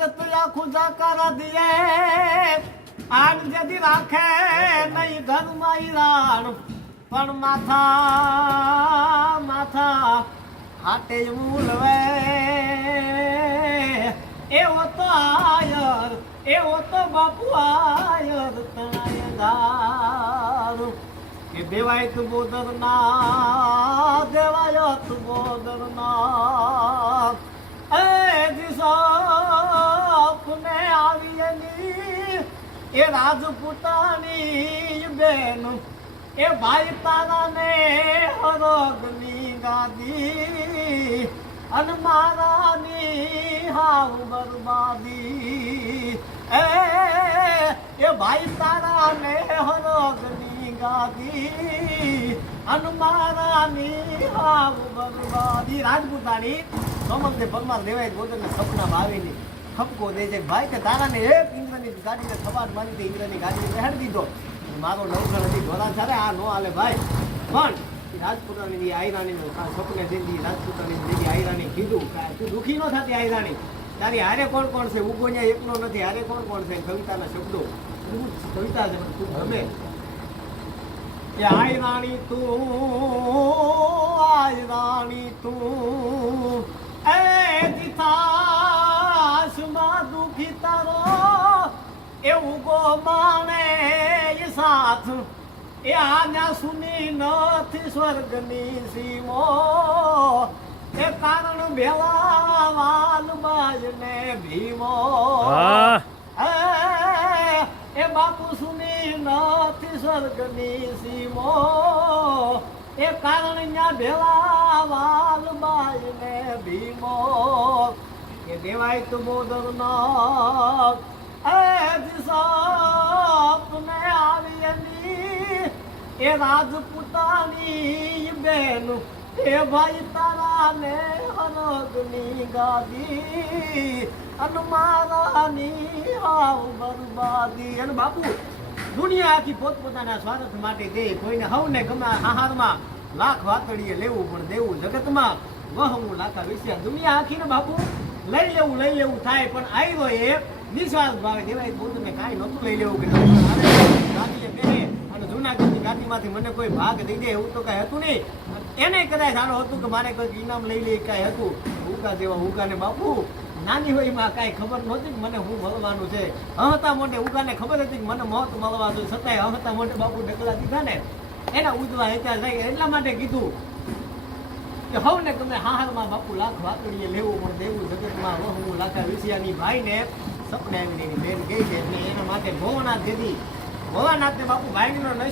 જગત આખું જાકાર દિએ. આન જદી રાખે નહીં ઘરમાં ઈરાણ, પણ માથા માથા હાટે મૂલવે એવો તો આયર, એવો તો બાપુ આયર, તણાય દારૂ કે દેવાય તું બોદર ના દેવાય તું બોદર ના એ રાજપૂતાની બેન, એ ભાઈ તારા ને હરોગની ગાદી, અન મારાની હાવ બરબાદી. એ ભાઈ તારા ને હરોગની ગાદી, અન મારાની હાવ બરબાદી. રાજપૂતાની સોમંતે પરમાર દેવાય ગોદરને સપનામાં આવીને ખપકો દે છે. ભાઈ કે તારાને એક ગાડીને સવાર માની તે ઇન્દ્રની ગાડીને બેહાડી દીધો. મારો નવઘર હતી ધોરા ચાલે આ નો હાલે ભાઈ. પણ રાજપૂતાની દી આયરાણીનું આ સપને દીધી રાજપૂતાની દીદી આયરાણી કીધું. તું દુઃખી ન થતી આયરાણી તારી હારે કોણ કોણ છે? ઉગોન્યા એકનો નથી, હારે કોણ કોણ છે? કવિતાના શબ્દો. કવિતા છે? તું ગમે? કે આયરાણી તું આયરાણી તું. એવું ગો માણે સાથ. એ આના સુની નથી સ્વર્ગની સીમો. એ કારણ ભેલા વાલ બાજને ભીમો. એ એ બાપુ સુની નથી સ્વર્ગની સીમો. એ કારણ ન્યા ભેલા વાલ બાજ ને ભીમો. એ દેવાય તો બોદર નો રાજપૂતાની બેનું. એ ભાઈ તારા ને હરગની ગાદી. અન મારાની હાવ બરબાદી. અને બાપુ દુનિયા આખી પોતપોતાના સ્વાર્થ માટે દે કોઈને હવને ગમે આહારમાં લાખ વાતડીએ લેવું પણ દેવું જગતમાં વહવું લાખા વિશે દુનિયા આખીને બાપુ લઈ લેવું લઈ લેવું થાય પણ આવ્યો એ નિશ્વાસ ભાવે દેવાય પોતાને કાંઈ નહોતું લઈ લેવું કે બેહે હતું કે મારે કોઈ ઇનામ લઈ લે કાંઈ હતું હુકા જેવા હુકાને બાપુ નાની હોય એમાં કાંઈ ખબર નહોતી મને હું મળવાનું છે હહતા મોટે ઉગાને ખબર હતી કે મને મોત મળવાનું છતાંય હહતા મોટે બાપુ ઢગલા દીધા ને એના ઉદવા જાય એટલા માટે કીધું કે હવ ને તમે હાહારમાં બાપુ લાખ વાતડીએ લેવું પણ દેવું જગતમાં વહુ લાખા વિષયાની ભાઈને સપને આવીને બેન ગઈ છે એટલે એના માટે ભોવનાથ દીધી ભોવાનાથને બાપુ ભાઈનો નશો